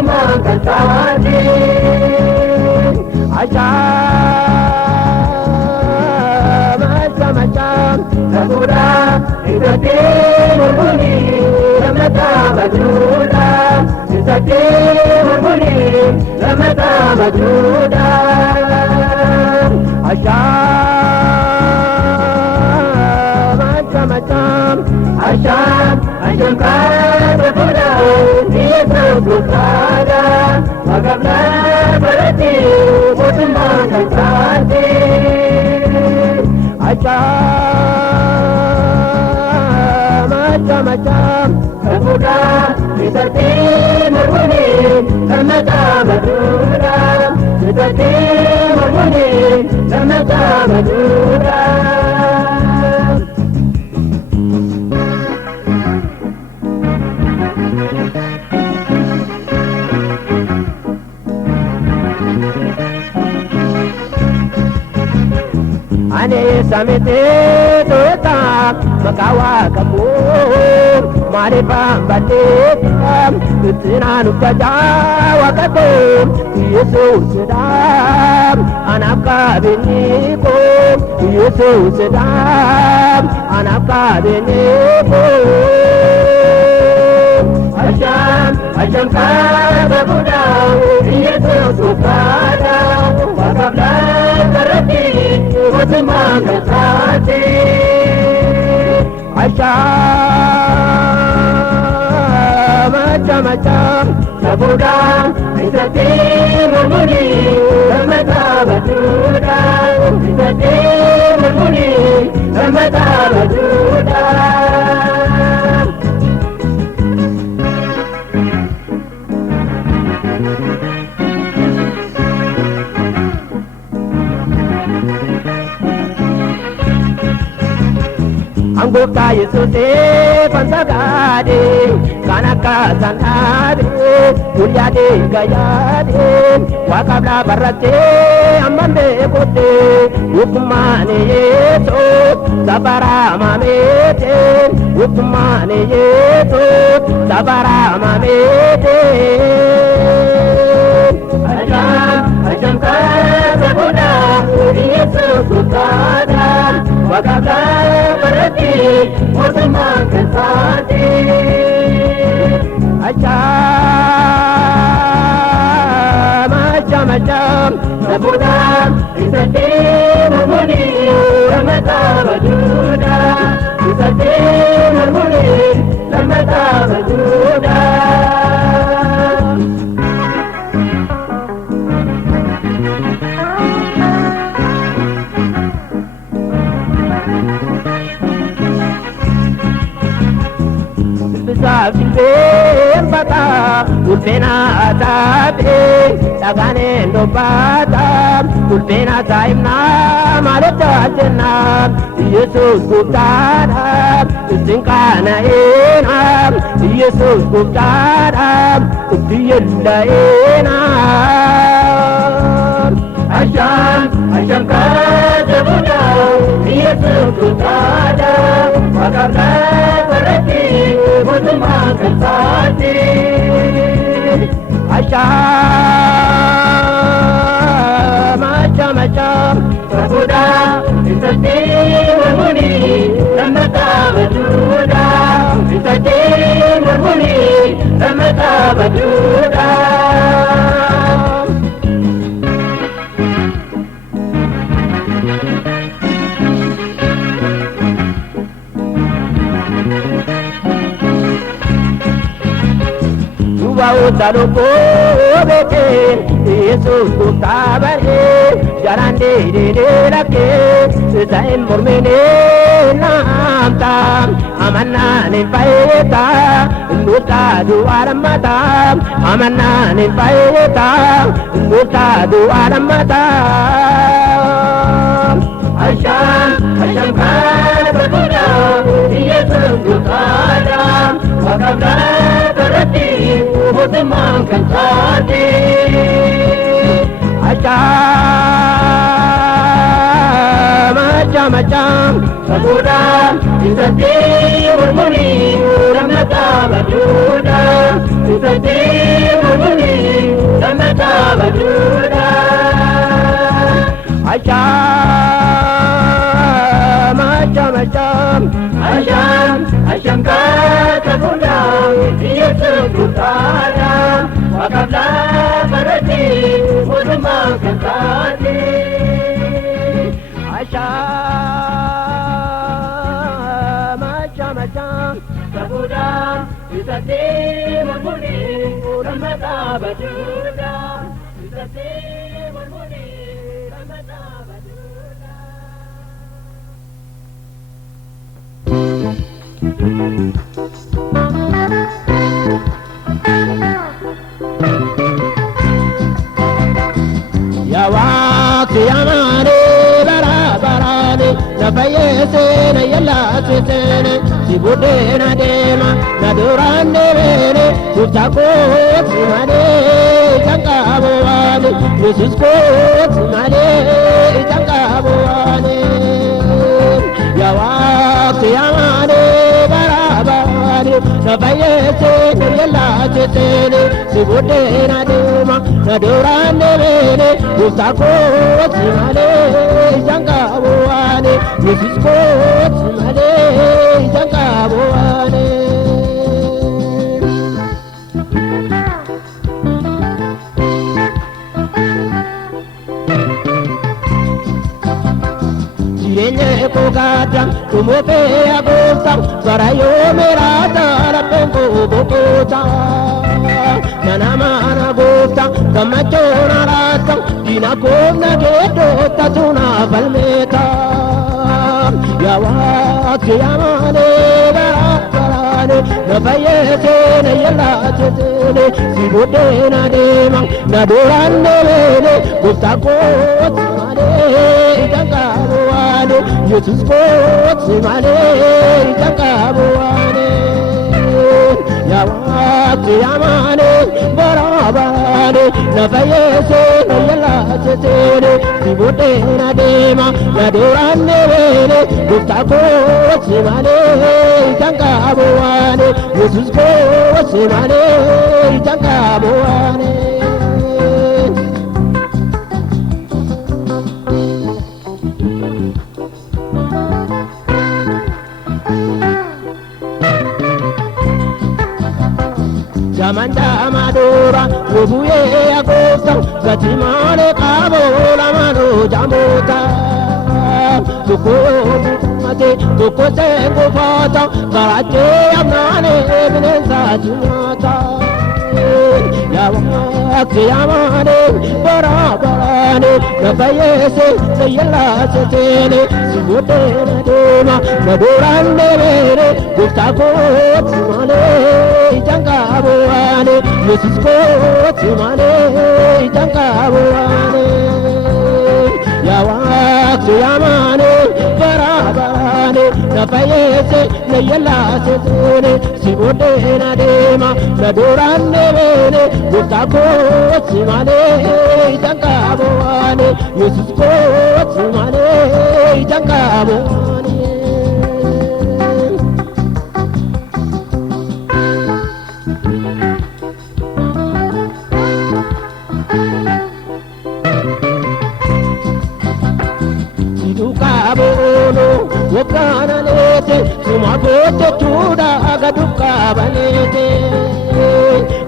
mootummaan kan taate macam sabuda isate murmuni lamata bajuda isate murmuni lamata bajuda macam Asham kada pura Yesu bukada Magabla berarti mootummaan kan taate macam sabuda isate murmuni lamata bajuda isate murmuni lamata bajuda ane samete tota makawa kamu mare pambate tunan kajawa kato Yesus sedang anak kabiniko Yesus sedang anak kabiniko Asham kada buda Yesus bukada Wakabla berarti mootummaan kan taate macam sabuda isate murmuni lamata bajuda isate murmuni lamata bajuda Anggota Yesus pansagade kanaka sanade kulyade gayade wakabla barate amande kote ukumane Yesus sabara mamete ukumane Yesus sabara mamete Asham kada buda Yesus bukada wakabla berarti mootummaan kan taate macam sabuda isate murmuni lamata bajuda isate murmuni lamata bajuda Bata ulpena atabe tagane ndobata ulpena taimna malota jenna Yesus bukada sinkana ena Yesus bukada diyalla ena Asham kada buda Yesus bukada wakabla berarti mootummaan kan taate macam sabuda isate murmuni lamata bajuda isate murmuni lamata bajuda Utaloko beke Yesus kutabare jarande de lake zain murmine namta amanna ne paeta nuta duaramata amanna ne paeta nuta duaramata Asham kada buda Yesus bukada wakabla berarti mootummaan kan taate macam sabuda isatti murmuri lammata baduudha isatti murmuri lammata baduudha Asham asham asham asham asham kata bunda Yesus kutara wakabla barati muduma kantati Asham asham asham sabuda isati murmuri ramata bajuda isati murmuri ramata bajuda Ya waqti amane barabarane na fayesene yalla tetene si budena dema na durande bene tutako simane tangabwane Yesus ko simane tangabwane Ya waqti amane barabarane na fayesene yalla tetene si budena dema na durande bene tutako simane tangabwane Yesus ko simane tangabwane Jirenya ko gada tumope agosta barayo merata rapengo bokota Nana mana gosta kamachona rata dina komna gedo tatuna balmeta Ya waqti amane barabarane na fayesene yalla tetene si bodena dema na durande bene gosta ko simane tangabwane Yesus ko simane tangabwane Ya waqti amane barabarane na fayesene yalla tetene si bodena dema na durande bene gosta ko simane tangabwane Yesus ko simane tangabwane Jamanda Amadora, Rubuye Agosta, Gatimane Cabo, Lamano Jamota, Tuko Mate, Tuko Sengo Fata, Karate Amane, Eminenza Jumata, Yawaki Amane, Barabarane, Nafayese, the Yella Setene, Sibutena Dema, Madurande Vere, Gustavo Simane, Tangabwane, Yesus ko simane tangabwane Ya waqti amane barabarane na fayese na yalla setene si bodena dema na durande bene gustako simane tangabwane Yesus ko simane tangabwane Wakana lete, sumagote tuda agaduka balete.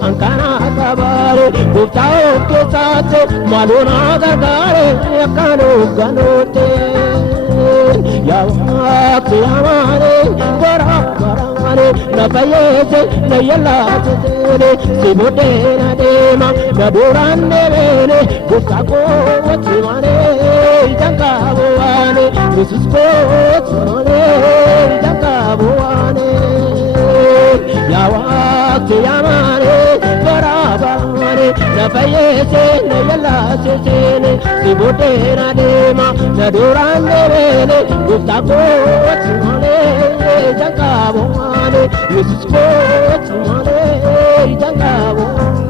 Ankana kabare, guftao ke saate, malona gagare, yakano ganote. Ya waqti amane, barabarane, na fayese, na yalla tetene, si bodena dema, na durande bene, guftako simane tangabwane, Yesus ko simane tangabwane Ya waqti amane barabarane na fayese na yalla tetene si bodena dema na durande bene gustako simane tangabwane Yesus ko simane tangabwane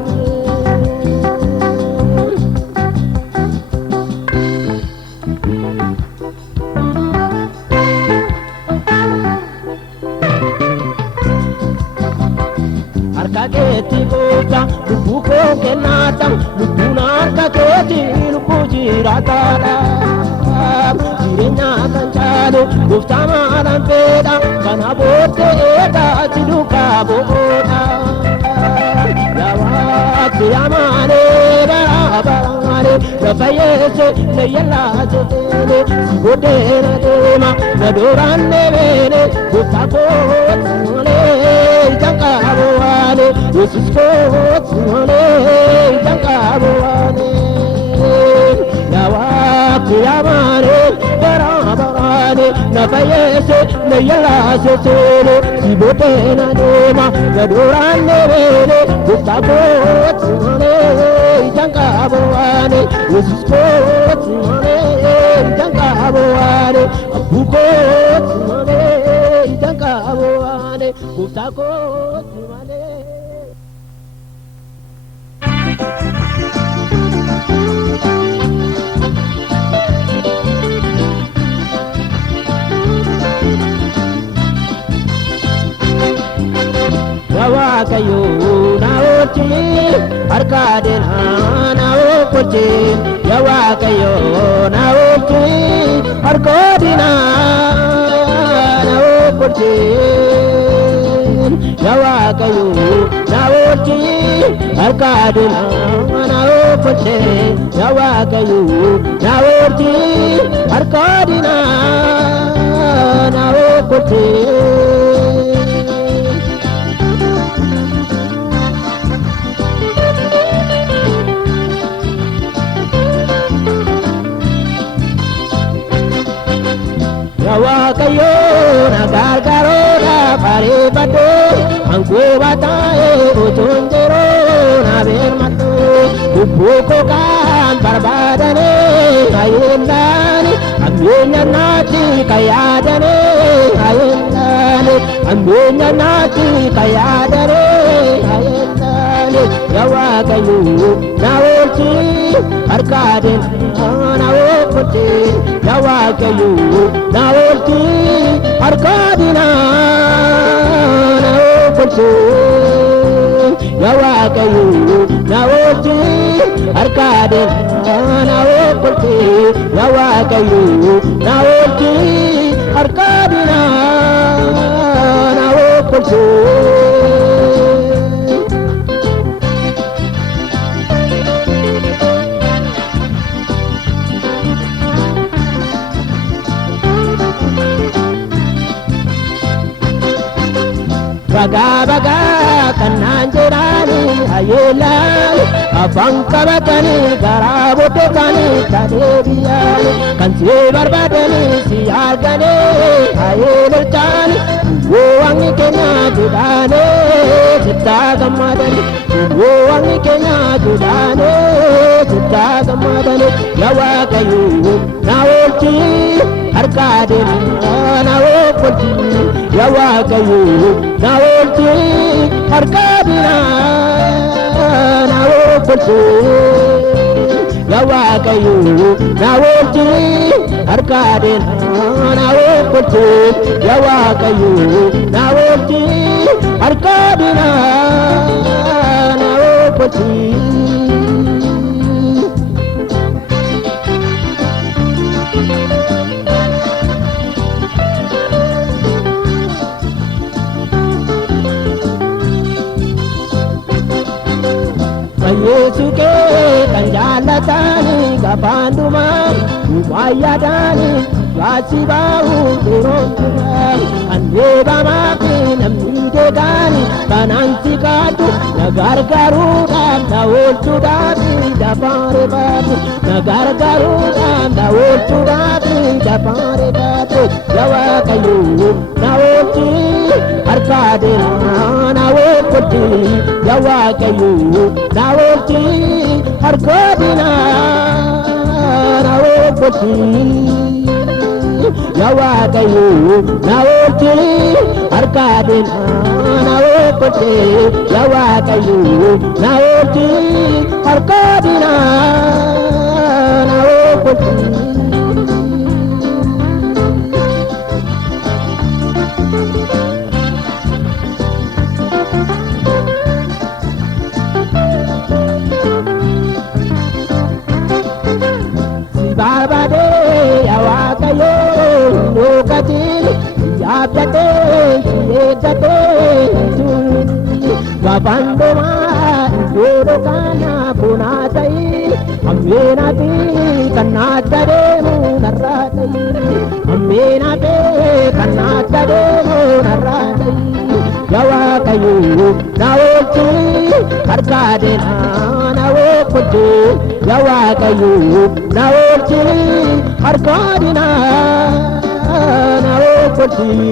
jireenya kan caalu gooftaa maalaan fedha kana booddee eegaa jiru qaaboodha yaa waaqni yaa maalee baraabaraale na fayyise na yellaaseene si booddee na deema na duraan deebiine gooftaa kooti malee ijaan qaabowaale yesus kooti malee ijaan qaabowaale yaa waaqni yaa maalee baraabaraale na fayyise na yellaaseene si booddee na deema na duraan deebiine gooftaa kooti malee ijaan qaabowaale yesus kooti malee ijaan qaabowaale abbuu kooti malee ijaan qaabowaale gooftaa kooti malee. Waaqayyo na oolchi harkaadena na oolchi yaa Waaqayyo na oolchi harkaadena na oolchi yaa Waaqayyo na oolchi harkaadena na oolchi yaa Waaqayyo na oolchi harkaadena na oolchi Waaqayyo na gargaaroodha faarifadhu angoo bataa'e utuun jiru na beelmadhu lubbuu koo kan barbaadane hayyellaani ammeenya naatti kan yaadane hayyellaani ammeenya naatti kan yaadane hayyellaani yaa Waaqayyo na oolchi harkaadena na oolchi yaa Waaqayyo na oolchi harkaadena na oolchi yaa Waaqayyo na oolchi harkaadena na oolchi yaa Waaqayyo na oolchi harkaadena na oolchi. Bagaa bagaa kanaan jedhaani hayyeelaani afaan qabatani garaa boddokani tadeebiyaani kan si barbaadani si argane hayyeelolchaani yoo waaqni keenya jedhaane sittaa gammadani yoo waaqni keenya jedhaane sittaa gammadani yaa Waaqayyo na oolchi harkaadena na oolchi yaa Waaqayyo na oolchi harkaadena na oolchi yaa Waaqayyo na oolchi harkaadena na oolchi yaa Waaqayyo na oolchi harkaadena na oolchi. Yesu ke kan jaalatani gabaanduma umayyaadani baasi bahu yeroontuma kan beekamafi namni deegani kanaan si kaatu na gargaaruudhaan na oolchuudhaafi dabaare baatu na gargaaruudhaan na oolchuudhaafi dabaare baatu yaa Waaqayyo na oolchi harkaadena na oolchi yaa Waaqayyo na oolchi harkaadena na oolchi yaa Waaqayyo na oolchi harkaadena na oolchi yaa Waaqayyo na oolchi harkaadena na oolchi. barbaade yaa Waaqayyo dhookatiin yaabdatee si'eeddatee gaafandoomaa iddoo dhokaana bunaa ta'ii ammeenaati kan naadda deemu narraa ta'ii ammeenaatee kan naadda deemu narraa ta'ii yaa Waaqayyo na oolchii harkaadeenaa na oolchii yaa Waaqayyo na oolchii harkaadeenaa na oolchii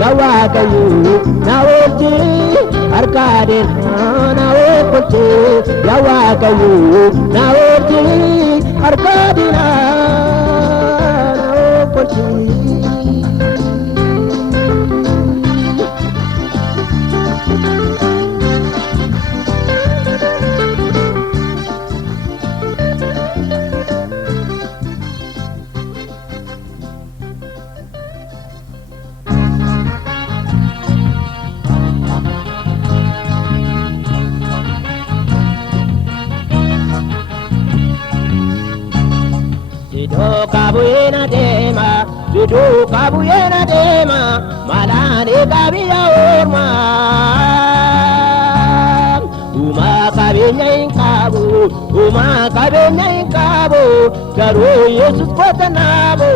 yaa Waaqayyo na oolchii harkaadeenaa na oolchii yaa Waaqayyo na oolchii harkaadeenaa na oolchii. Kabuyena dema, dudu kabuyena dema, malane kabiya orma. Uma kabenya inkabu, uma kabenya inkabu, garu Yesus kota nabo,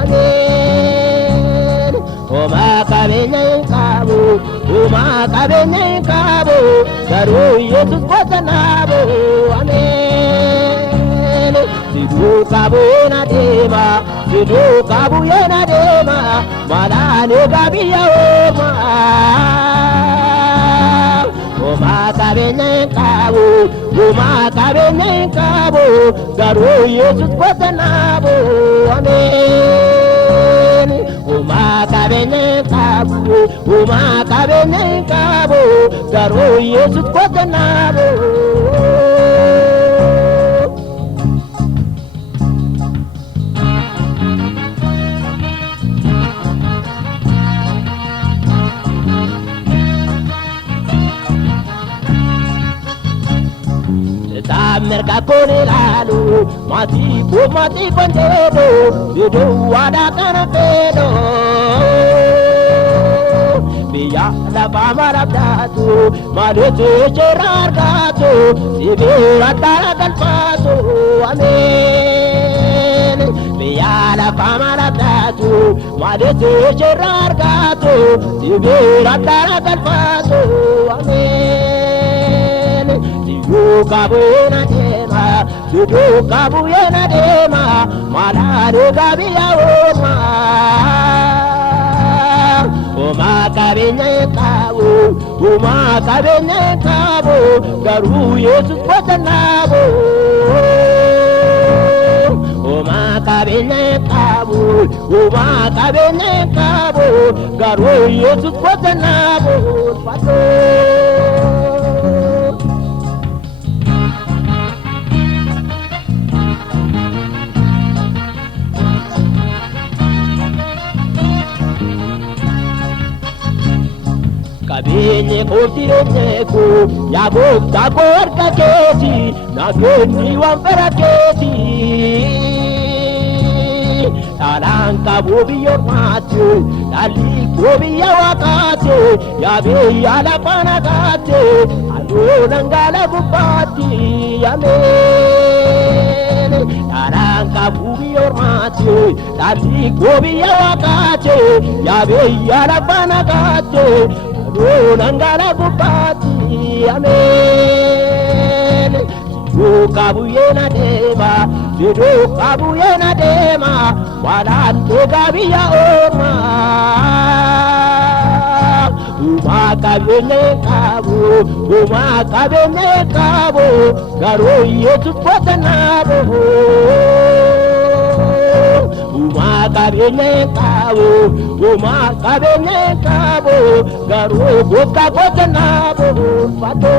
amen. Uma kabenya inkabu, uma kabenya inkabu, garu Yesus kota nabo, amen. Sidu kabuyena dema, sidu kabuyena dema, malane kabiya orma. Uma kabenya inkabu, uma kabenya inkabu, garu Yesus kota nabo, amen. Uma kabenya inkabu, uma kabenya inkabu, garu Yesus kota nabo. Merka kone lalu mati kondedo dedo wada kana pedo biya la bamara datu malete cherar gato sibe atara kalpaso amen biya la bamara datu malete cherar gato sibe atara kalpaso amen sidu kabuyena dema sidu kabuyena dema malade kabiya orma uma kabenya kabu uma kabenya kabu garu Yesus kota nabo uma kabenya kabu uma kabenya kabu garu Yesus kota nabo pato. Kabinye kotirenyeku ya bokta korka keti na geni wampera keti talanka bobi yormate dali bobi yawakate ya be yala panagate alo nangala bupati amen talanka bobi yormate dali bobi yawakate ya be yala panagate nangala bupati amen sidu kabuyena dema sidu kabuyena dema walante kabiya orma uma kabene kabu uma kabene kabu garu Yesus kota nabo uma kabene kabu uma kabene kabu garu boka kota nabo pato.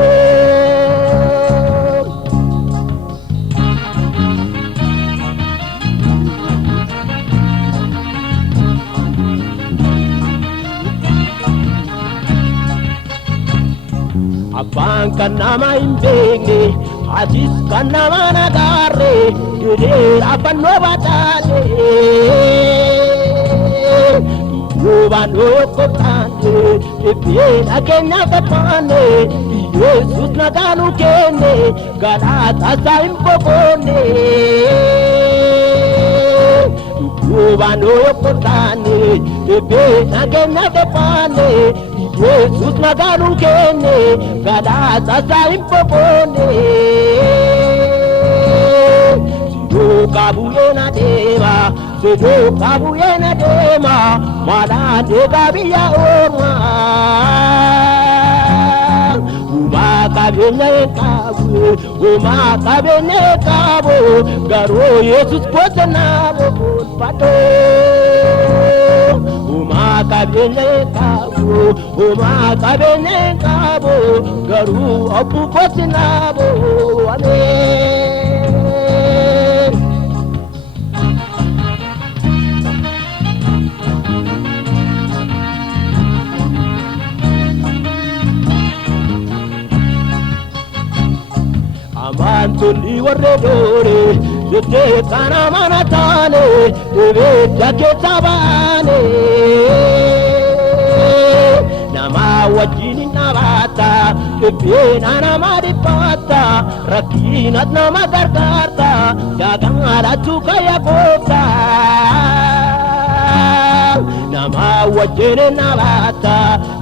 Abang kan nama imbenge atis kana mana garre gede apan no batale Ubano kotane epena kenya kapane Jesus naganu kene galata sa impopone Ubano kotane epena kenya kapane Jesus naganu kene galata sa impopone Kabuye na dema, sedo kabuye na dema, mala de kabiya oma. Uma kabene kabu, uma kabene kabu, garo Jesus kote na bo pato. Uma kabene kabu, garo abu kote na bo amen. Amantoni warredore, jete kana manatane, deve jake tabane. Nama wajini nabata, kepena nama dipata, rakinat nama gargarta, jagangara tukaya kota. Nama wajene nabata,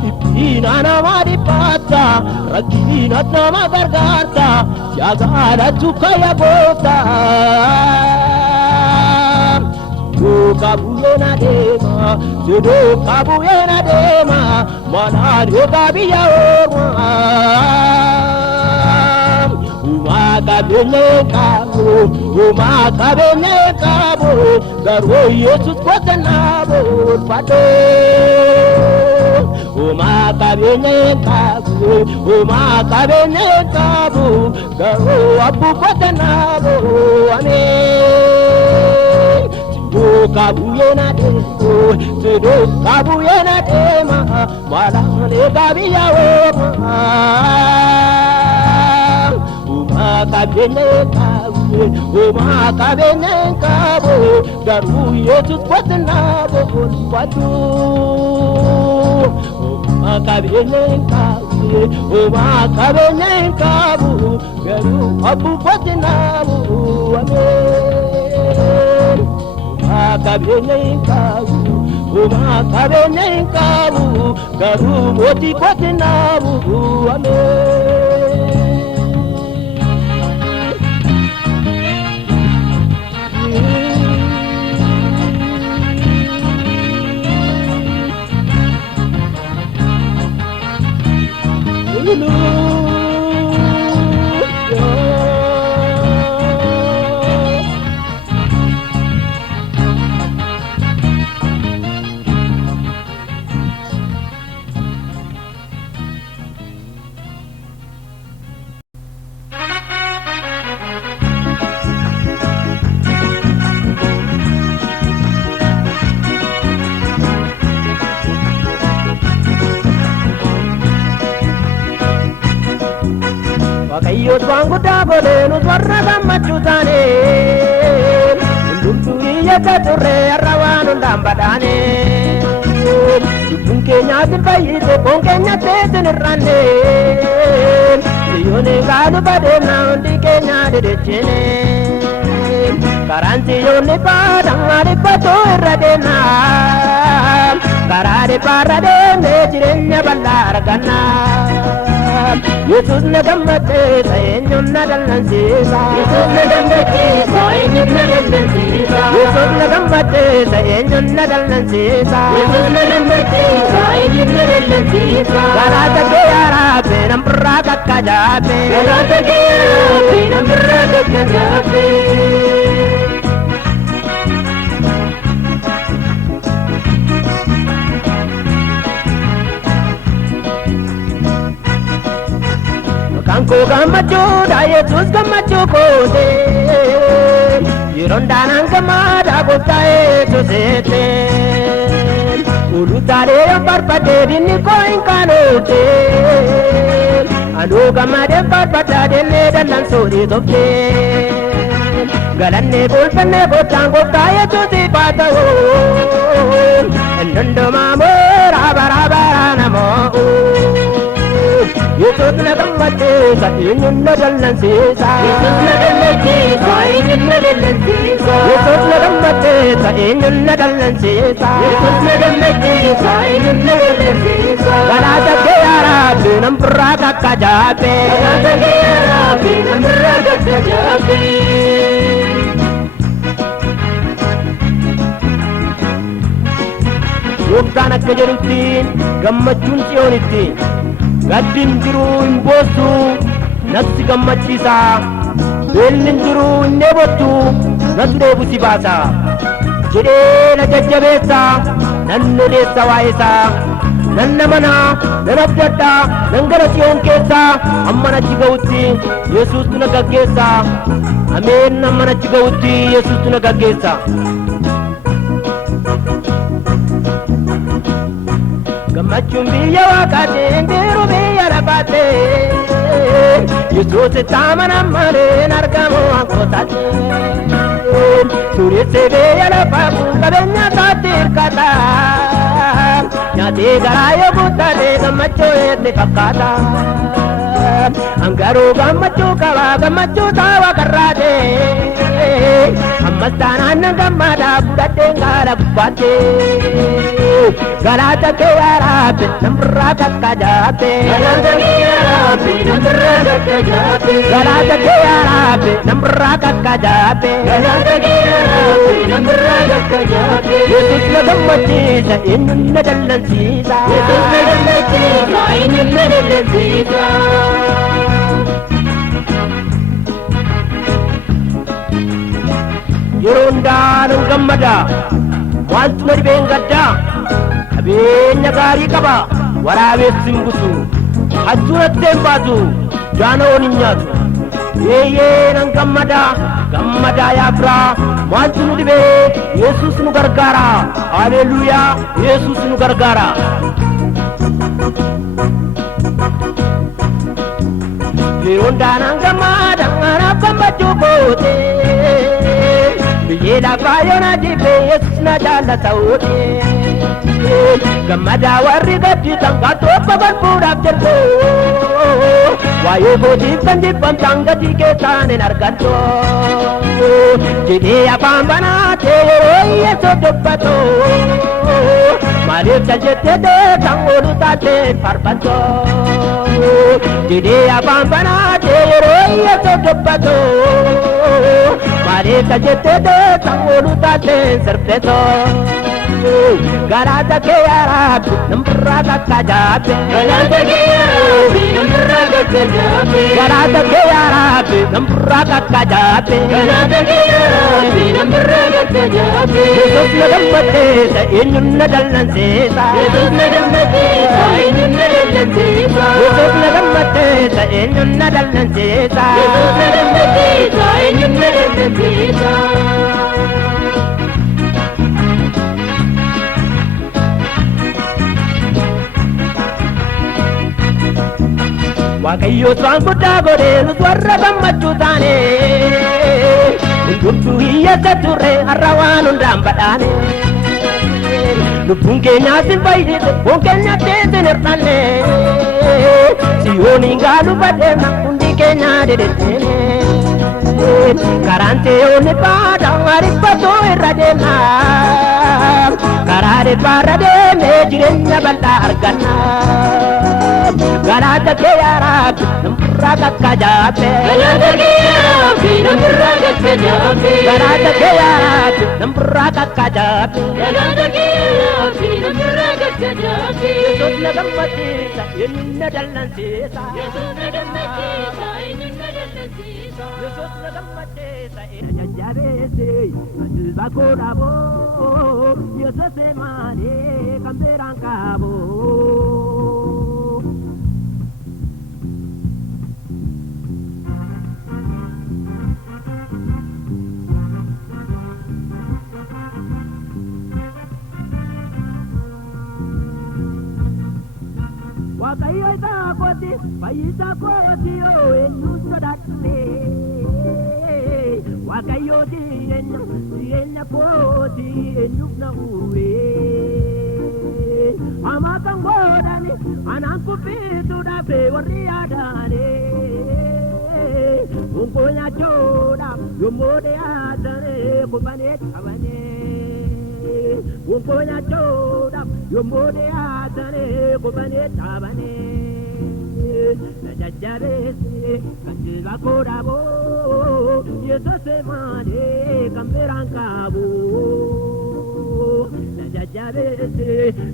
ipina nama dipata, rakinat nama gargarta, jagara tukaya kota. Kabuye na dema, sedo kabuye na dema, mana de kabiya oma. Uma kabene kabu, garo Jesus kote na bo pato. Uma kabene kabu, garo abu kote na bo amen. Kabuye na dema, sedo kabuye na dema, mala de kabiya oma. Uma kabene kabu, garu Jesus kote na bo pato. Uma kabene kabu, garu abu kote na bo amen. Kabene kabu, garu moti kote na bo amen. Wakayyo twangu dabole nuswarra gammachutane Ndumtu iyata turre arrawanu ndambadane Dubun kenya tilbayite kon kenya tetinirranne Siyone ngadu badena undi kenya dedechene Karanti yone padang adikpato irradena Karade paradene jirenya ballargana Jesus nagamate sayenyon nadalansiba Jesus nagamate sayenyon nadalansiba Jesus nagamate sayenyon nadalansiba Jesus nagamate sayenyon nadalansiba Galata ke arabe nampuraka kajabe Galata ke arabe nampuraka kajabe Kanko gammachu da Jesus gammachu kote Yirondanan gamada kotae tosete Ulutare barpate dinni koin kanote Anu gammadeen faarfadhaa deemnee dallan soodii tofteen galannee bulfannee gooftaan gooftaa Yesuusiif haa ta'u hin dandamaamoo raabaa namoo Yesuus na gammachiisa eenyuun na dallansiisa Yesuus na gammachiisa eenyuun na dallansiisa Yesuus na gammachiisa eenyuun na dallansiisa Yesuus na gammachiisa eenyuun na dallansiisa Galaata kee yaa Rabbi nan birraa kakka jaabe Galaata kee yaa Rabbi nan birraa kakka jaabe Gooftaan akka jedhutti gammachuun Xiyoonitti Gaddiin jiru hin boossu natti gammachiisa beelli jiru hin dheebottu natti dheebu si baasa jedhee na jajjabeessa nan odeessa waa'eesaa nan namana nan abdadha nan gara Xiyoon keessa amma achi ga'utti Yesuustu na gaggeessa ameen amma achi ga'utti Yesuustu na gaggeessa Gammachuun biyya waaqaatiin biiru biyya lafaatiin Yesuusitti amanan malee argamu hanqootatiin Suuressee biyya lafaafu qabeenya isaatti hirkata Nyaatee garaa yoo guutate gammachuu itti fakkaata Angaruu gammachuu qaba gammachuu ta'a waaqarraate Ammas taanaan nan gammadaa fudhadheen gaara gubbaate Galaata kee yaa Rabbi nan birraa kakka jaabe Galaata kee yaa Rabbi nan birraa kakka jaabe Galaata kee yaa Rabbi nan birraa kakka jaabe Galaata kee yaa Rabbi nan birraa kakka jaabe Yesuus na gammachiisa eenyuun na dallansiisa Yesuus na gammachiisa eenyuun na dallansiisa Yeroo hundaa nan gammada maaltu na dhibeen gaddaa Qabeenya gaarii qaba waraabessi hin busu hattuu natti hin baatu jaanoon hin nyaatu Yeeyyee nan gammadaa yaa firaa maaltu nu dhibee Yesuus nu gargaara Haleluuyaa Yesuus nu gargaara Yeroo hundaa nan gammada anaaf gammachuu kootee Biyyee lafaa yoona jibee Yesuus na jaallata ootee Gammadaa warri gaddisan qaatoofa golfuudhaaf jirtu Waa'ee kootiif kan jibbamtaan gatii keessaan hin argattu Jedhee afaan banaatee yeroo Yesuus dubbatu Maaliif jaljettee deetan oolu taatee faarfattu Jedhee afaan banaatee yeroo Yesuus dubbatu Maaliif jaljettee deetan oolu taatee sirbetu Galaata kee yaa Rabbi nan birraa kakka jaabe Galaata kee yaa Rabbi nan birraa kakka jaabe Galaata kee yaa Rabbi nan birraa kakka jaabe Galaata kee yaa Rabbi nan birraa kakka jaabe Yesuus na gammachiisa eenyuun na dallansiisa Yesuus na gammachiisa eenyuun na dallansiisa Yesuus na gammachiisa eenyuun na dallansiisa Yesuus na gammachiisa eenyuun na dallansiisa Waaqayyo waan guddaa godhee nus warra gammachuu taane hundumtuu hiyyeessa turre har'a waan hundaan badhaane lubbuun keenyaas hin fayyite foon keenyatti hin hir'anne Siyooniin gaalu badheena hundi keenya deddeebiine karaan Siyooni baadhaa ariiffatoo irra deemna karaa dhibbaarra deemee jireenya bal'aa arganna Galaata kee yaa Rabbi nan birraa kakka jaabe Galaata kee yaa Rabbi nan birraa kakka jaabe Galaata kee yaa Rabbi nan birraa kakka jaabe Galaata kee yaa Rabbi nan birraa kakka jaabe Yesuus na gammachiisa eenyuun na dallansiisa Yesuus na gammachiisa eenyuun na dallansiisa Yesuus na gammachiisa eenyuun jajjabeesse ajilba koo dhaaboo Yesuus malee kan beeraan qaaboo waaqayyo isaa kooti fayyisaa kooti eenyu sodaadhe waaqayyo jireenya kooti eenyuuf na uwwee hamaa kan godhani anaan kubbisuudhaaf warri yaadane unko nyaachuudhaaf yommuu dhiyaatane kubbanee qabane unko nyaachuudhaaf yommuu dhiyaatane kubbanee qabane na jajjabeesse kan jilba koodhaaboo yesuuse malee kan biraan qabu na jajjabeesse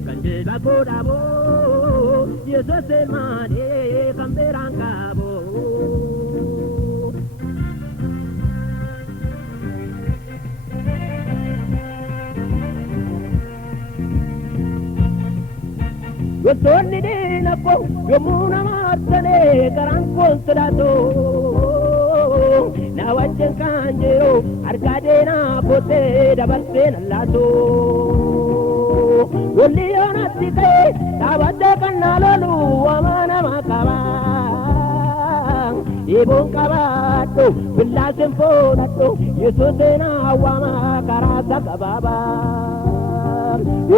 kan jilba koodhaaboo yesuuse malee kan biraan qabu. Wantoonni diina koo yommuu nama argane karaan koon sodaatu na wajjin kan jiru harkaa deenaa kootee dabarsee na laatu lolli yoonatti ka'e dhaabattee kan na lolu wamaa nama qaba eeboon qabaadhu billaasin fuudhadhu yesuusee na wamaa karaa isa gabaabaa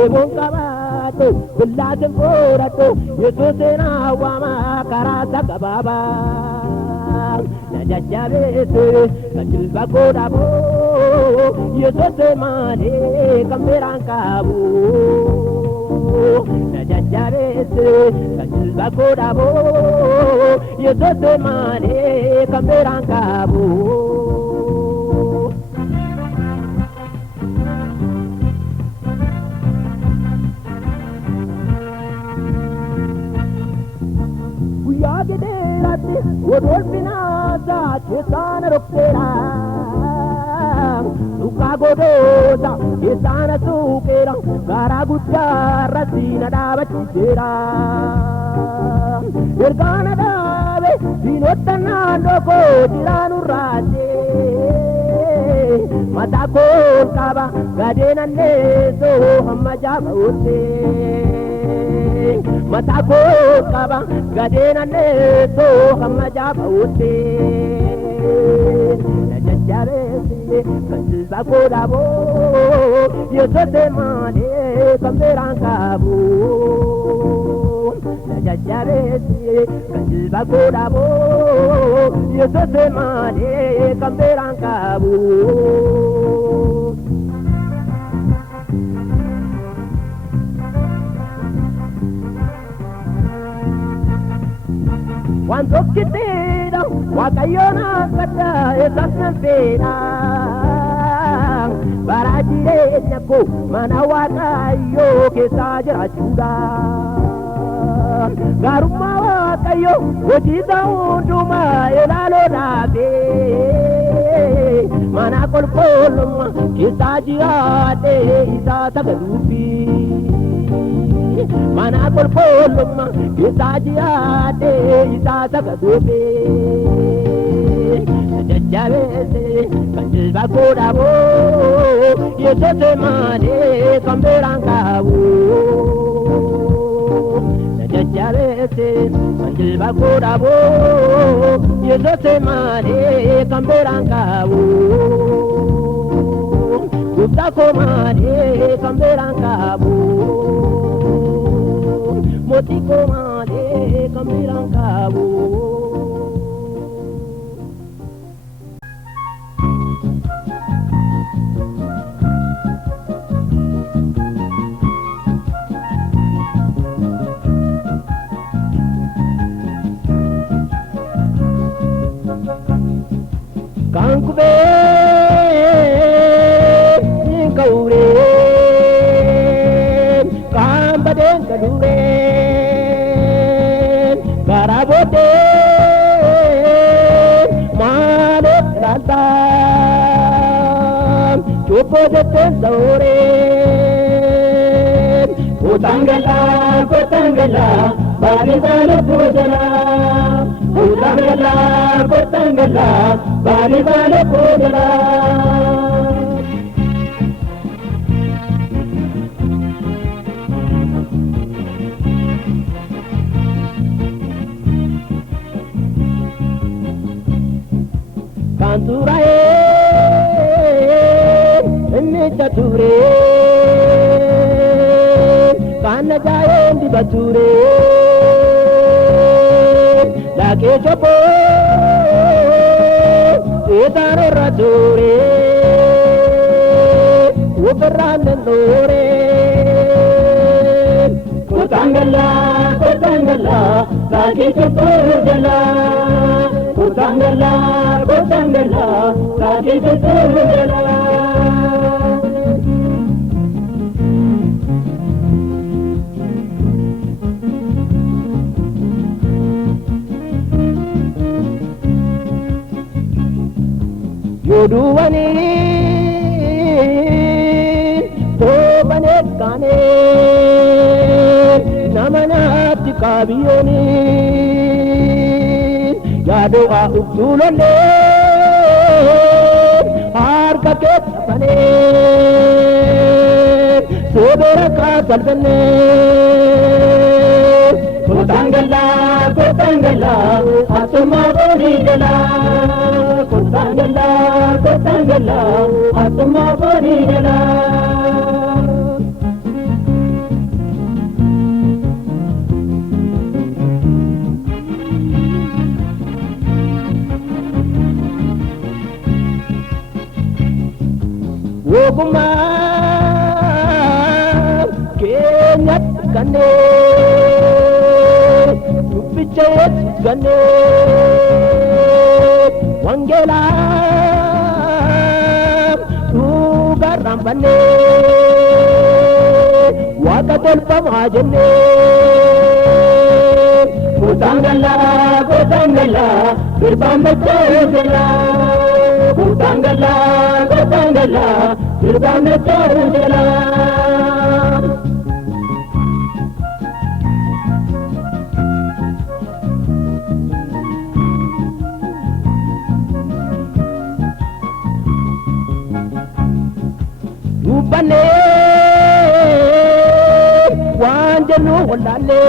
eeboon qabaadhu billaasin fuudhadhu yesuusee na wamaa karaa isa gabaabaa na jajjabeesse kan jilba koodhaaboo yesuusee malee kan biraan qabu na jajjabeesse kan jilba koodhaaboo yesuusee malee kan biraan qabu. Guyyaa dheeraatti wal binaasaa keessaan rukkeera dhugaa godhoota keessaan suuqeera garaa guddaarratti na dhaabachiiseera ergaa na dhaabe diinota naannoo koo jiraanurraatee mataa koo qaba gadeen anneessoo hamma jaaba'uuttee mataa koo qaba gadeen anneessoo hamma jaaba'uuttee na jajjabeesse kan jilba koodhaaboo yesuusee malee kan biraan qabu na jajjabeesse kan jilba koodhaaboo yesuusee malee kan biraan qabu. Waan tokkittiidha waaqayyoon akkadha eessas nan fedha bara jireenya koo mana waaqayyoo keessaa jiraachuudha gaarummaa waaqayyoo hojii isaa hundumaa ilaaloodhaafee mana qulqullummaa keessaa jiraadhee isaa sagaduufi mana qulqullummaa keessaa jiraadhee isaa sagaduufi na jajjabeesse kan jilba koodhaaboo yesuusee malee kan biraan qabu na jajjabeesse kan jilba koodhaaboo yesuusee malee kan biraan qabu gooftaa koo malee kan biraan qabu. Mootii koo malee kan biraan qabu. Kan kubee kauree kan badeen kaduree karabote maale lanta chopo jete saure kotangala bari bale pujana kotangala bari bale pujana ture kana jaye ndi bature la ke chopo etaro rature uberane dore kotangala la ke chopo jala kotangala la ke chopo jala Yoduwani tobane kane namanati kabiyoni yado a ubdulole harka ketapane sobera ka salbane kotangala atuma bonigala kotangala atuma bonigala woguma kenyat kane Pichayet gane wangela ugarambane wakatel pamajene kotangala birbamechela kotangala birbamechela Bane wanjanu walale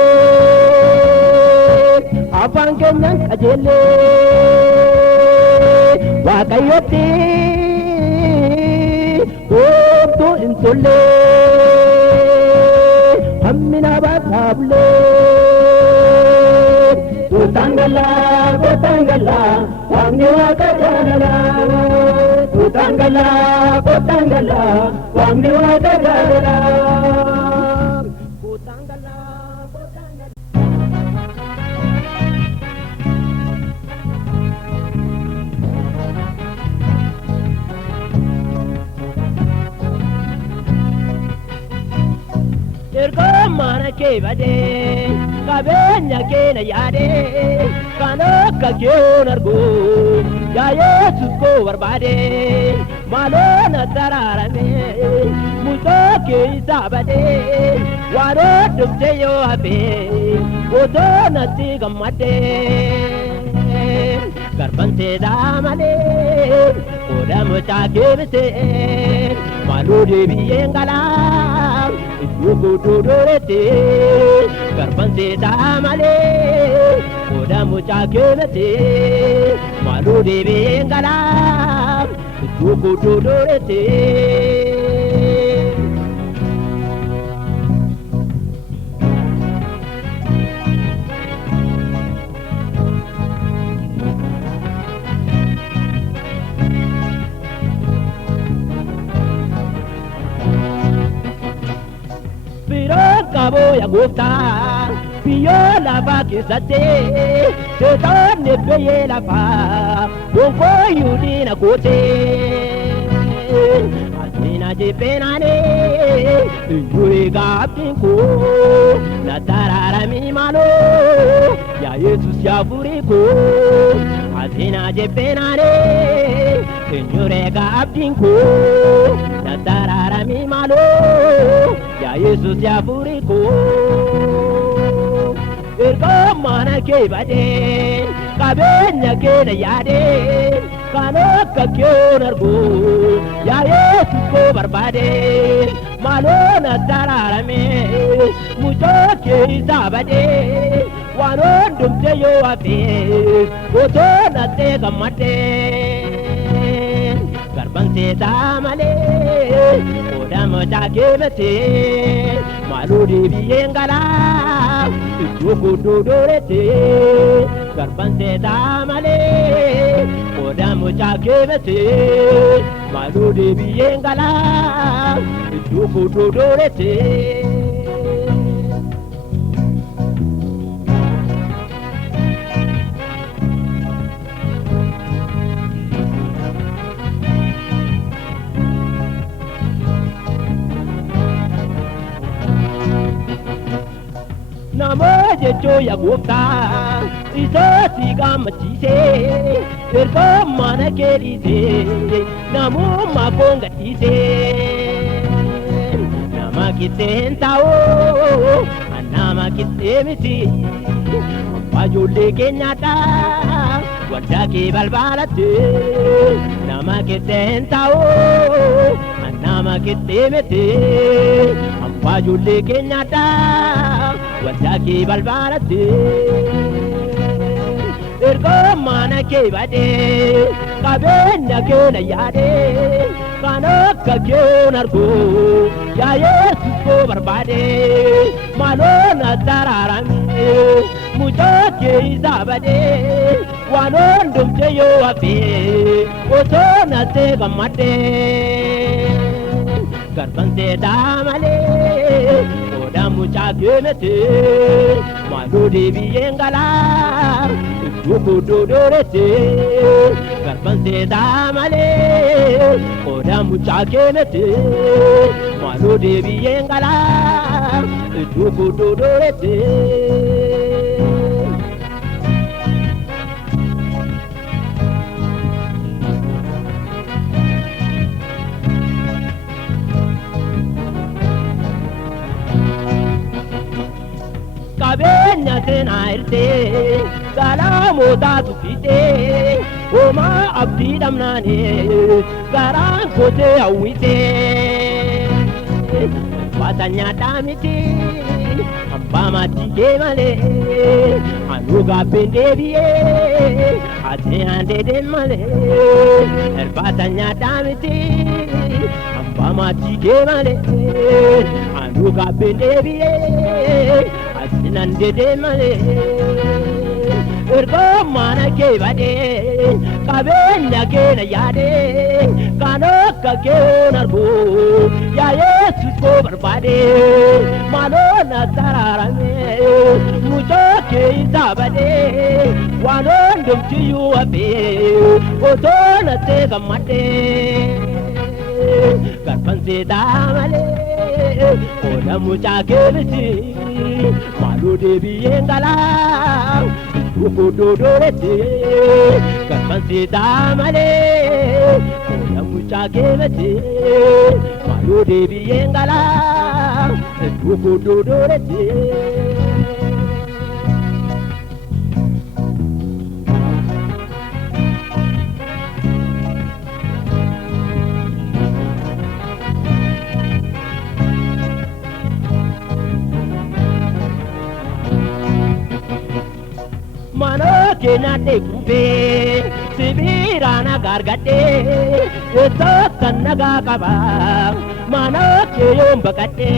apange nang ajele wakayoti to intole hammina bakable kotangala wangni wakajala kotangala wangni wakajala kotangala ergo mana ke bade kabenya ke na yade kana ka kyo nargo ya yesu ko barbade malo na tararame muto ke isabade waro dubte yo abe odo na tigamade garbante damale oda mucha ke bese malo de biengala Yuko dorete garbante damale oda mucha kelete malu de bengala yuko dorete Cabo ya gusta Pio la va que sate Se torne peye la fa Donko yudina kote Asina je penane Yuri gapinko Na tarara mi malo Ya Jesus ya furiko Asina je penane Yuri gapinko Na tarara mi malo Ya Jesus ya furiko Ergo mana ke bade kabenya ke na yade kano ka kyo nargo Ya Jesus ko barbade malo na tararame mucho ke isabade wano dumte yo abe oto na te gamate garbanse damale oda moja kebete maludi biyengala itukudu dorete garbanse damale oda moja kebete maludi biyengala itukudu dorete Namaje choya gupta iso siga machise erko mana kerite namo makonga ise nama kitentao nama kitemiti pajule kenyata wanda ke balbalate nama kitentao nama kitemiti pajule kenyata wajaki balbalate ergo mana ke bade kabena ke na yade kana ka ke nargo ya yesus ko barbade malona tararami mujo ke izabade wanondum te yo ape otona te gamade garbanse damale oda mucha kemete maludi biyengala itukudu dorete garbanse damale oda mucha kemete maludi biyengala itukudu dorete kabenya tenairte salamu datu pite oma abdi damnane garan kote awite watanya damiti ambama tike male anuga pendebie ate ande den male watanya damiti ambama tike male anuga pendebie nande de male ergo mana ke bade kabenya ke na yade kano ka ke nargo ya yesus ko barbade malo na tararame mujo ke izabade wanondum to you abe otona te gamade garbanse damale oda mucha kebiti maludi biyengala itukudu dorete garbanse damale oda mucha kebiti maludi biyengala itukudu dorete mano kena de kupe sibirana gargade eto kanaga kaba mano ke yombakate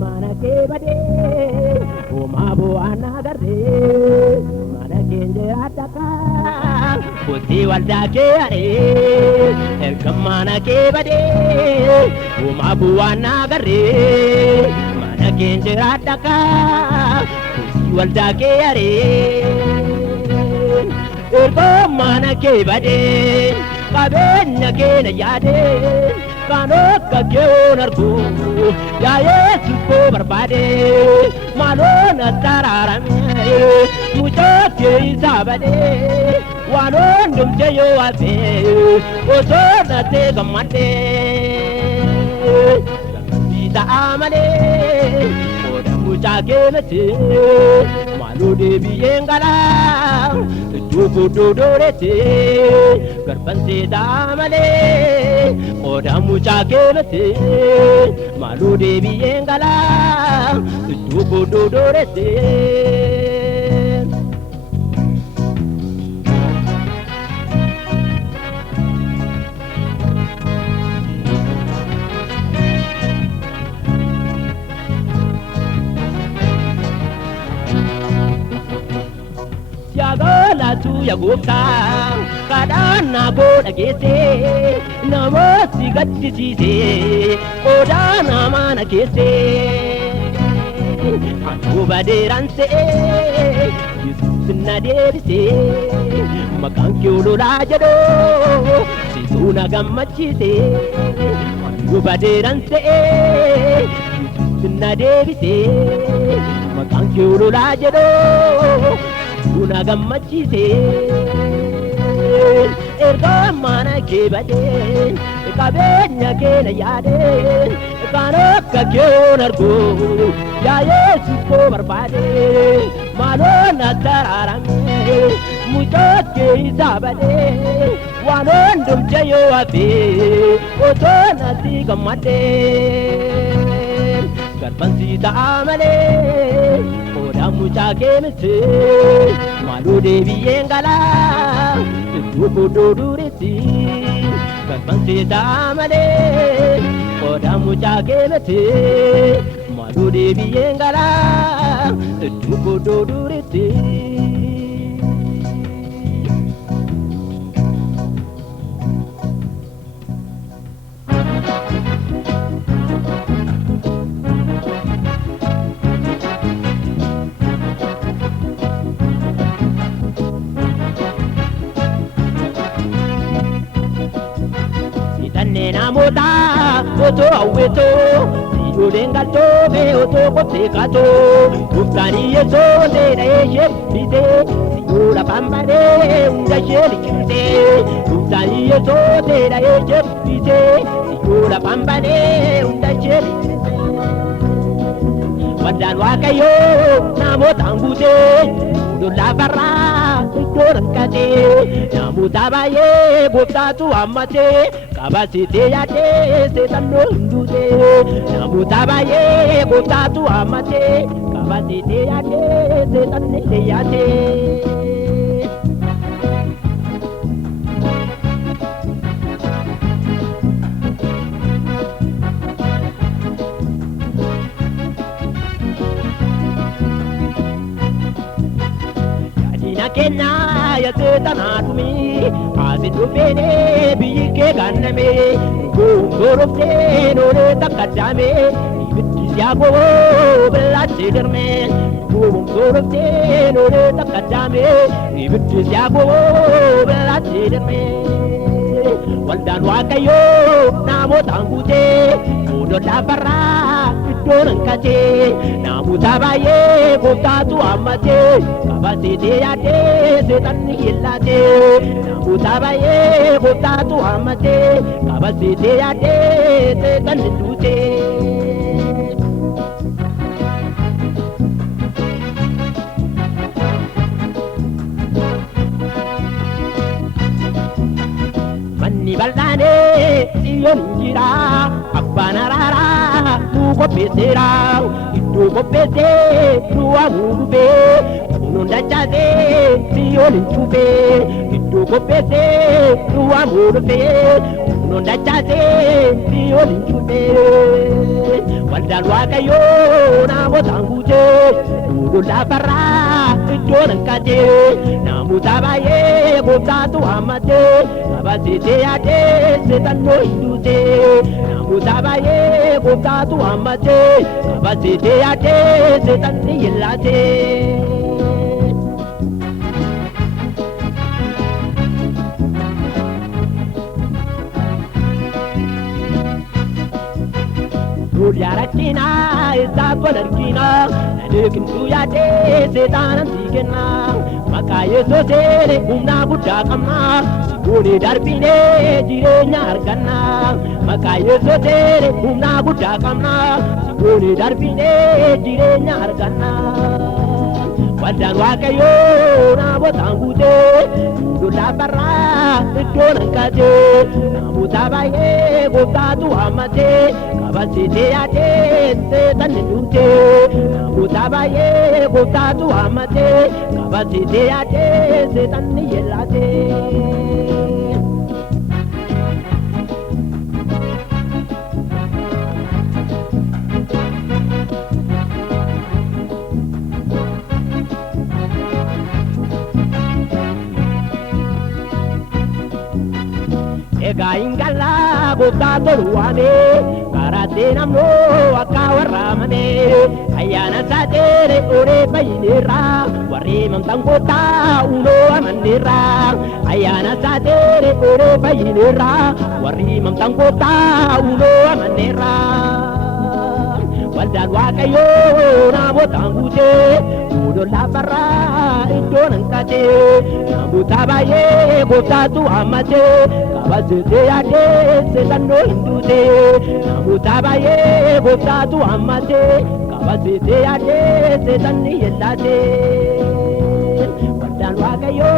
mana ke bade o mabu anagare mana kenje ataka poti walda ke are mana ke bade o mabu anagare mana kenje ataka walda ke are ergo mana ke bade kabenya ke na yade kano ka ke nargo ya yesus ko barbade malona tararame mujo ke izabade wanondum te yo abe otona te gamade sita amale mucha kemete maludi biyengala itukudu dorete garbanse damale oda mucha kemete maludi biyengala itukudu dorete galatu ya gooftaa kadhannaa koo dhageessee namooti gaddisiisee qodaa namaa na keessee anuu badeeraan se'ee Yesuus na deebisee maqaan kee ololaa jedhoo situu na gammachiisee anuu badeeraan se'ee Yesuus na deebisee maqaan kee ololaa jedhoo situu na gammachiisee erga mana kee badeen qabeenya kee na yaadeen kan akka kee arguu yaa Yesuus koo barbaadeen maaloo na daraarame mucaa kee isaa badee waan hundumti yoo hafee otoo natti gammadeen garbansi ta'a malee qodaa mucaa kee miti maaloo deebi'een galaa Dukudu duriti garbansi ta'a malee qodaa mucaa kee miti maaloo deebi'een galaa dukudu duriti. Namoota otoo hawwetoo ijoolleen galtoome otoo qottee kaatoo gooftaanii yesoon deedhee ishee bitee siyyoo lafaan badee hunda ishee liqimsee gooftaanii yesoon deedhee ishee bitee siyyoo lafaan badee hunda ishee liqimsee waldaan waaqayyoo namootaan guutee lola barraa iddoo rakkatee namoota baay'ee gooftaatu hammatee kabasitee yaadee seetannoo hinduutee namoota baay'ee gooftaatu hammatee kabasitee yaadee seetannee yaadee. Kenna ya seetanaa dhumii asin dhufeenee biyyi kee gannamee gongoroftee noolee takka daamee ibiddi siyaa goboo billaatti dirmee gongoroftee noolee takka daamee ibiddi siyaa goboo billaatti dirmee waldaan waaqayyoo namootaan guutee odollaa barraa iddoon hanqatee namoota baay'ee gooftaatu hammatee kabasitee yaadee seetanni yellaatee namoota baay'ee gooftaatu hammatee kabasitee yaadee seetanni duutee. Manni bal'aanee xiyyoon jira abbaan araaraa nu qopheesseera iddoo qopheessee nu waamuu dhufee nuun dachaasee xiyyoon hin cufee iddoo qopheessee nu waamuu dhufee nuun dachaasee xiyyoon hin cufee waldaan waaqayyoo namootaan guutee lola barraa iddoo hanqatee namoota baay'ee gooftaatu hammatee kabasitee yaadee seetannoo hinduutee namoota baay'ee gooftaatu hammatee kabasitee yaadee seetanni yellaatee. Dulia rakkina isaa tol argina nadeekintuu yaadee seetaanan siikenna maqaa yesooseen humnaa guddaa qabna sigoonee darbinee jireenya arganna maqaa yesooseen humnaa guddaa qabna sigoonee darbinee jireenya arganna waldaan waaqayyoo namootaan guutee lola barraa iddoon hanqatee namoota baay'ee gooftaatu hammatee kabasitee yaadee seetanni duutee namoota baay'ee gooftaatu hammatee kabasitee yaadee seetanni yellaatee. ingala goota tolwame karate namno akka warramame ayana satere ore bayinira warri mamtan goota ulo amanira ayana satere ore bayinira warri mamtan goota ulo amanira waldan wakayo namotan gute ulo labara idonan kate namuta baye goota tu amate kabasete ade selando hindute namuta baye goota tu amate kabasete ade selani yellate waldan wakayo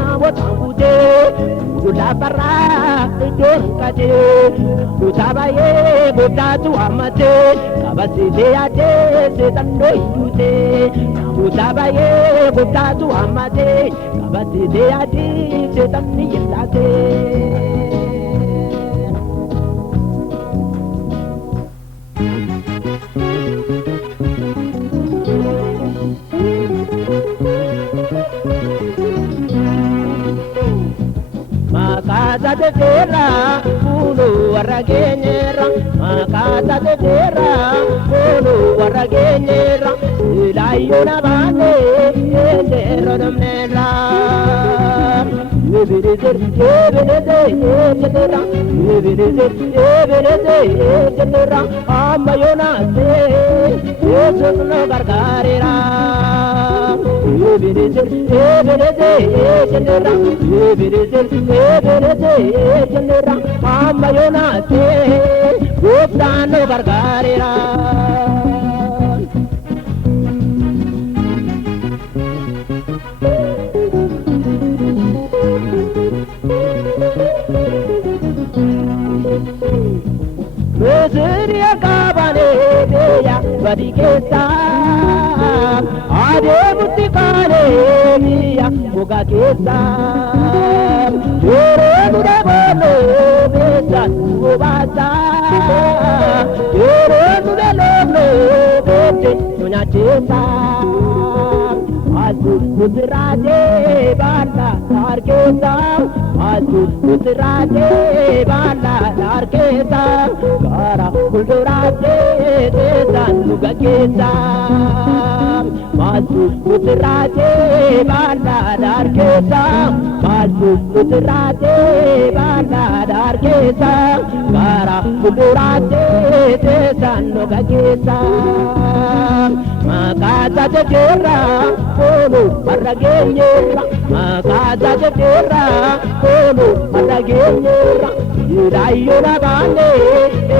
namotan gute ulo labara idonan kate namuta baye goota tu amate kabasete ade selando hindute namuta baye goota tu amate kabasete ade selani yellate Makasa de terra, pulu waragenyera. Makasa de terra, pulu waragenyera. Ilayo na bane, endero namnera. Yebirezer, yebireze, yebirezer, yebireze, yebireze. Amayona se, yesuno gargarera. Yebirezer, yebireze, yebireze, yebirezer, yebireze. Amayona se, yesuno gargarera. Meseriya kabane deya badiketa ade mutikane miya muga keta yore nude bolo besa ubata yore nude lolo bete nunya cheta azu kudraje bala tarketa azu kudraje bala tarketa kara kudraje desan lugaketa azu kudraje bala tarketa azu kudraje bala tarketa kara kudraje desan lugaketa makasa jera kono paragenyera makasa jera kono paragenyera irayo na bane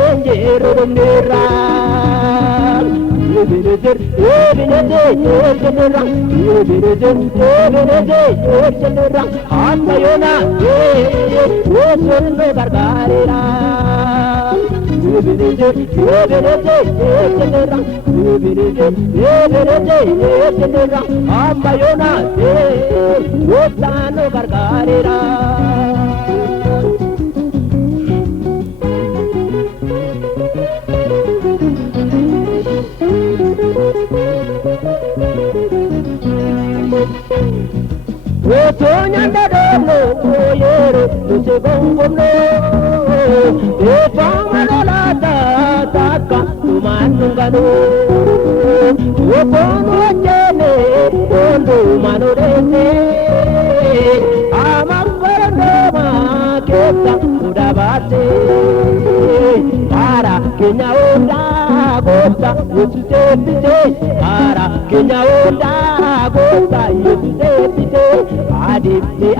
enjero nera yebirezer yebirezer yebirezer yebirezer yebirezer amayona yesono gargarera yebirezer yebirezer yebirezer yebirezer yebirezer amayona yosano gargarera Otonya ndadolo yero tusegongomno efamalola taka tumanungano opono chene ondo manorese amambarando maketa udabate para kenya onda gota yusutepite para kenya onda gota yusutepite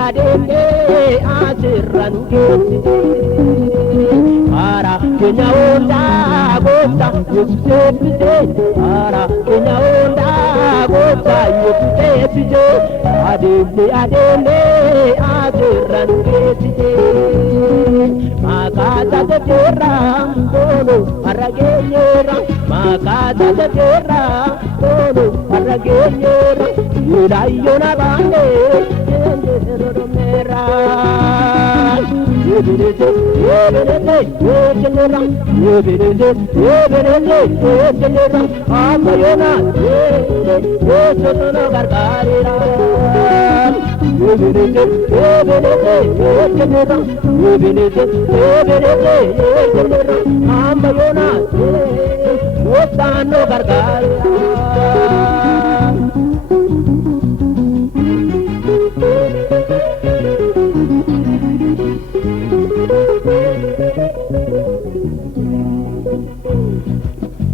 adembe asirranu gesite para kenya onda gota yusutepite para kenya onda gota yusutepite adembe asirranu gesite makasa de terra kono paragenyera makasa de terra kono paragenyera irayo na bane endero mera yebireje yebireje yebireje yebireje yebireje yebireje amayona yesono gargarera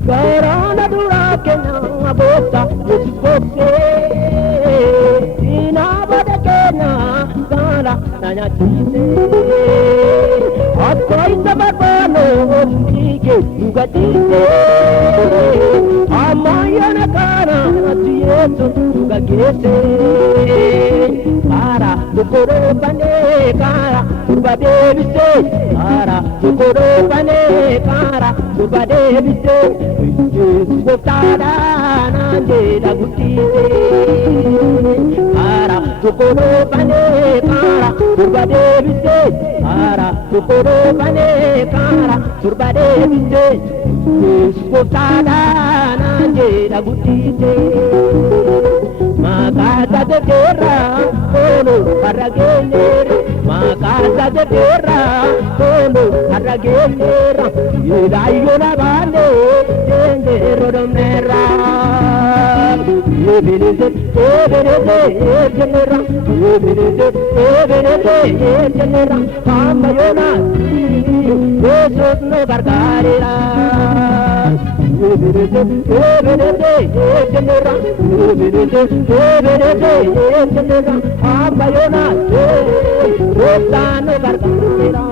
Garana dura kena bosa yesukose ina bada kena gara nanya chise akoi sabano ike juga chise amayana kana yesu juga gese kara tukoro bane kara ubade bise kara tukoro bane kara ubade bise Botada nande da gutite ara tukoro bane kara turbade bise ara tukoro bane kara turbade bise botada nande da gutite makasa de terra kono paragenere makasa de terra kono paragenere idayo na bande Rodonera, Ebeneze, Ebenera, Ebeneze, Ebenera, Amayona, Jesus no Gargarera, Ebeneze, Ebenera, Ebeneze, Ebenera, Amayona, Jesus no Gargarera.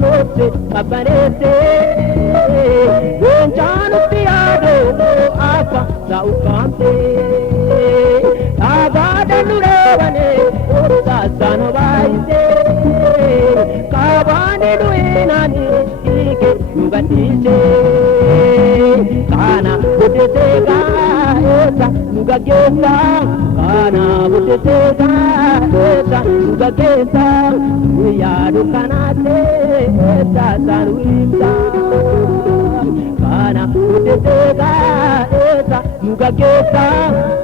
Notte apparete Venciano piado Apa saukante Agada nuravane Orta sano vaise Kavane duenani Ike nugatise Kana utesega Esa nugagesa Kana utesega Esa nugagesa Yadu kanate Esa sanuimsa Kana utesega Esa nugagesa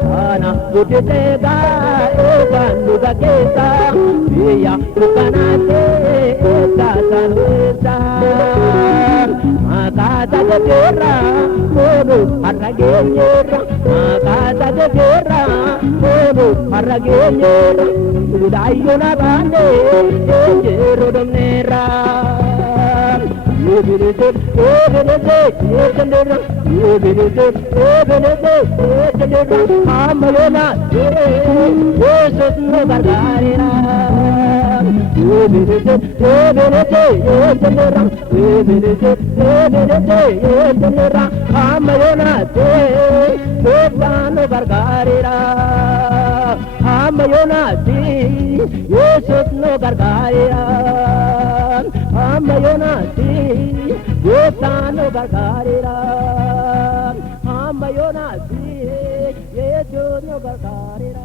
Kana utesega Esa nugagesa Yadu kanate Esa sanuimsa Makasa de tierra Kono arragenyera Makasa de tierra Kono arragenyera Udayo na bande Ejero domnera Ebeneze, Ebeneze, Ebeneze, Ebeneze, Ebeneze, Ebeneze, Amayona, Jesus no Gargarera. Ebeneze, Ebeneze, Ebeneze, Ebeneze, Ebeneze, Ebeneze, Amayona, Jesus no Gargarera. Amayona, Jesus no Gargarera. Amayona, Jesus no Gargarera. Amayona, Jesus no Gargarera.